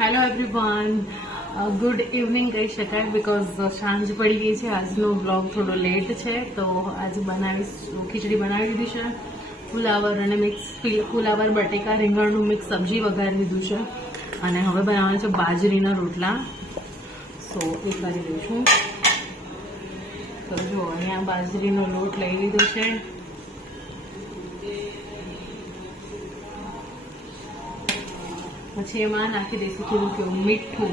Hello everyone, good evening કહી શકાય because સાંજ પડી ગઈ છે. આજનો બ્લોગ થોડો લેટ છે તો આજે ખીચડી બનાવી દીધી છે. ફુલાવર અને ફુલાવર બટેકા રીંગણનું મિક્સ સબ્જી વઘારી દીધું છે અને હવે બનાવવાના છે બાજરીના રોટલા. સો એ કરી દઈશું. તો જો અહીંયા બાજરીનો લોટ લઈ લીધો છે. પછી એમાં નાખી દઈશું થોડું કેવું મીઠું.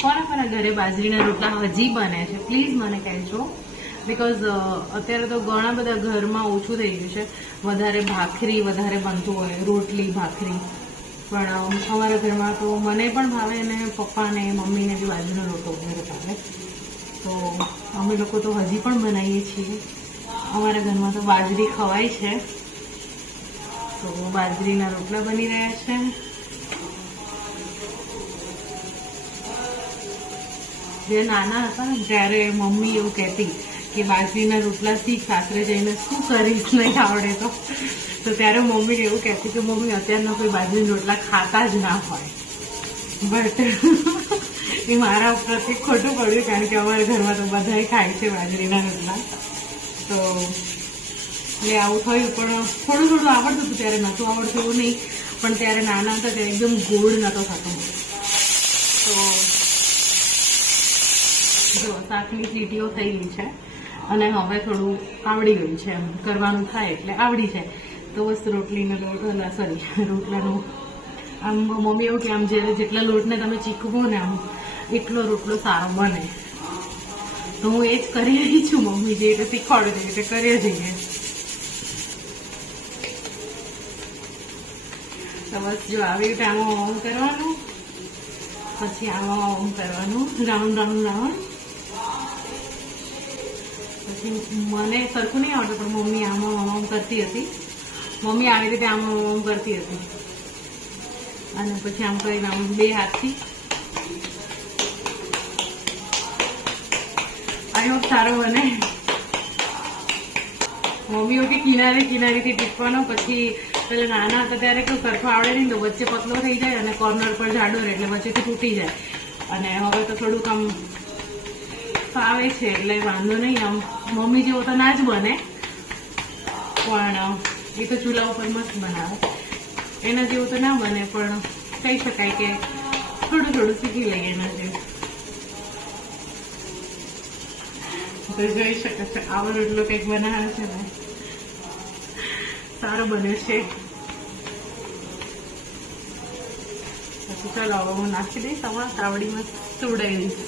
કોના ઘરે બાજરીના રોટલા હજી બને છે પ્લીઝ મને કહેજો, બિકોઝ અત્યારે તો ઘણા બધા ઘરમાં ઓછું થઈ ગયું છે. વધારે ભાખરી વધારે બનતું હોય, રોટલી ભાખરી. પણ અમારા ઘરમાં તો મને પણ ભાવે અને પપ્પાને મમ્મીને બી બાજરીનો રોટલો વધારે ભાવે. તો અમે લોકો તો હજી પણ બનાવીએ છીએ. અમારા ઘરમાં તો બાજરી ખવાય છે. તો બાજરીના રોટલા બની રહ્યા છે. જે નાના હતા ને ત્યારે મમ્મી એવું કહેતી કે બાજરીના રોટલા શીખ, સાસરે જઈને શું કરીશ નહીં આવડે તો ત્યારે મમ્મી એવું કહેતી કે મમ્મી અત્યારના કોઈ બાજરીના રોટલા ખાતા જ ના હોય. બટ એ મારા ઉપરથી ખોટું પડ્યું, કારણ કે અમારા ઘરમાં તો બધાય ખાય છે બાજરીના રોટલા. તો એટલે આવું થયું. પણ થોડું થોડું આવડતું હતું, ત્યારે નહોતું આવડતું એવું નહીં. પણ ત્યારે નાના હતા ત્યારે એકદમ ગોળ નહોતો થતો. તો જો શાકની સીટીઓ થઈ ગઈ છે અને હવે થોડું આવડી ગયું છે. એમ કરવાનું થાય એટલે આવડી જાય. તો બસ રોટલાનું આમ મમ્મી એવું કે આમ જેટલા લોટને તમે ચીકવો ને આમ એટલો રોટલો સારો બને. તો હું એ જ કરી રહી છું. મમ્મી જે રીતે શીખવાડે છે એટલે કરીએ જઈએ. તો બસ જો આવી રીતે આમાં ઓમ કરવાનું, પછી આમાં ઓમ કરવાનું, રાઉન્ડ રાઉન્ડ રાઉન્ડ. પછી મને સરખું નહીં આવડતું, પણ મમ્મી આમાં ઓમ કરતી હતી. મમ્મી આવી રીતે આમાં ઓમ કરતી હતી અને પછી આમ કરી રાઉન્ડ બે હાથથી. આઈ હોપ સારો બને. મમ્મી કે કિનારીથી ટીપવાનો. પછી પેલા નાના હતા ત્યારે કેવું સરખું આવડે નહીં તો વચ્ચે પતલો થઈ જાય અને કોર્નર પર જાડો રહે એટલે વચ્ચેથી તૂટી જાય. અને હવે તો થોડુંક આમ ફાવે છે એટલે વાંધો નહીં. આમ મમ્મી જેવો તો ના જ બને, પણ એ તો ચૂલા ઉપર મસ્ત બનાવે. એના જેવું તો ના બને, પણ કહી શકાય કે થોડું થોડું શીખી લઈએ એના જેવું. તો જોઈ શકે છે આવો રોટલો કંઈક બનાવે છે ને, સારો બન્યો છે. પછી ચાલો હવે હું નાખી દઈશ હમણાં તાવડીમાં સુવડાવી દઈશ.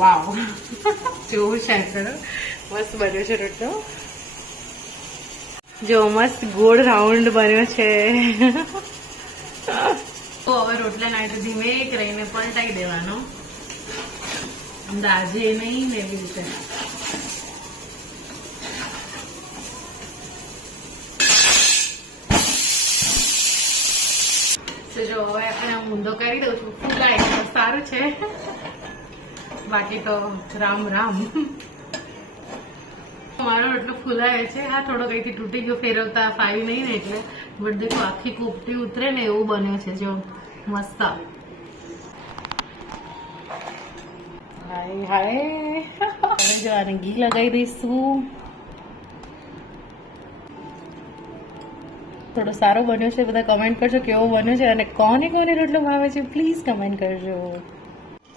વાવ જોવું છે કરો, મસ્ત બન્યો છે રોટલો. જો મસ્ત ગોળ રાઉન્ડ બન્યો છે. તો હવે રોટલા નાખી તો ધીમે રહીને પલટાઈ દેવાનો, દાજે નહીં ને એવી રીતે. જો હવે આપણે ઊંધો કરી દઉં છું, ફૂલાય તો સારું છે, બાકી તો રામ રામ. મારો એટલો ફૂલાય છે. આ થોડો કઈથી તૂટી ગયો, ફેરવતા ફાવી નહીં ને એટલે. બટ દેખો આખી કૂપટી ઉતરે ને એવું બન્યો છે. જો મસ્ત. હાય હાય. હવે જો આને ઘી લગાવી દઈશું. થોડો સારો બન્યો છે. બધા કમેન્ટ કરજો કેવો બન્યો છે અને કોને રોટલો ભાવે છે પ્લીઝ કમેન્ટ કરજો.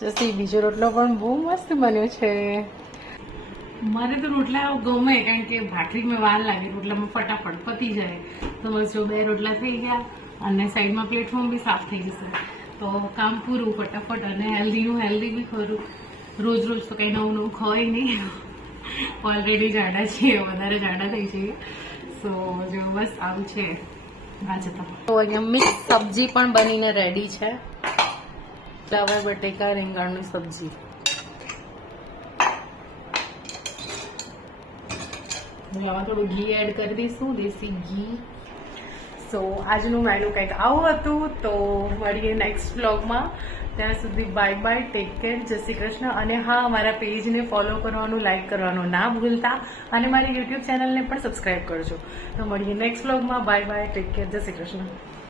જસી બીજો રોટલો પણ બહુ મસ્ત બન્યો છે. મારે તો રોટલા ગમે, કારણ કે ભાખરીમાં વાર લાગે, રોટલામાં ફટાફટ પતી જાય. તો બસ જો 2 રોટલા થઈ ગયા અને સાઈડમાં પ્લેટફોર્મ બી સાફ થઈ જશે. તો કામ પૂરું ફટાફટ. અને હેલ્ધી બી ખરું. રોજ રોજ તો કંઈ નવું ખવાય નહીં. ઓલરેડી જાડા છીએ, વધારે જાડા થઈ જઈએ. સો જો બસ આવું છે આજે. તો અહીંયા મિક્સ સબ્જી પણ બનીને રેડી છે. ફ્લાવર બટેકા રીંગણની સબ્જી. આમાં થોડું ઘી એડ કરી દઈશું, દેશી ઘી. સો આજનું મેનુ કંઈક આવું હતું. તો મળીએ નેક્સ્ટ વ્લોગમાં. ત્યાં સુધી બાય બાય, ટેક કેર, જય શ્રી કૃષ્ણ. અને હા, મારા પેજને ફોલો કરવાનું, લાઈક કરવાનું ના ભૂલતા, અને મારી યુટ્યુબ ચેનલને પણ સબસ્ક્રાઈબ કરજો. તો મળીએ નેક્સ્ટ વ્લોગમાં. બાય બાય, ટેક કેર, જય શ્રી કૃષ્ણ.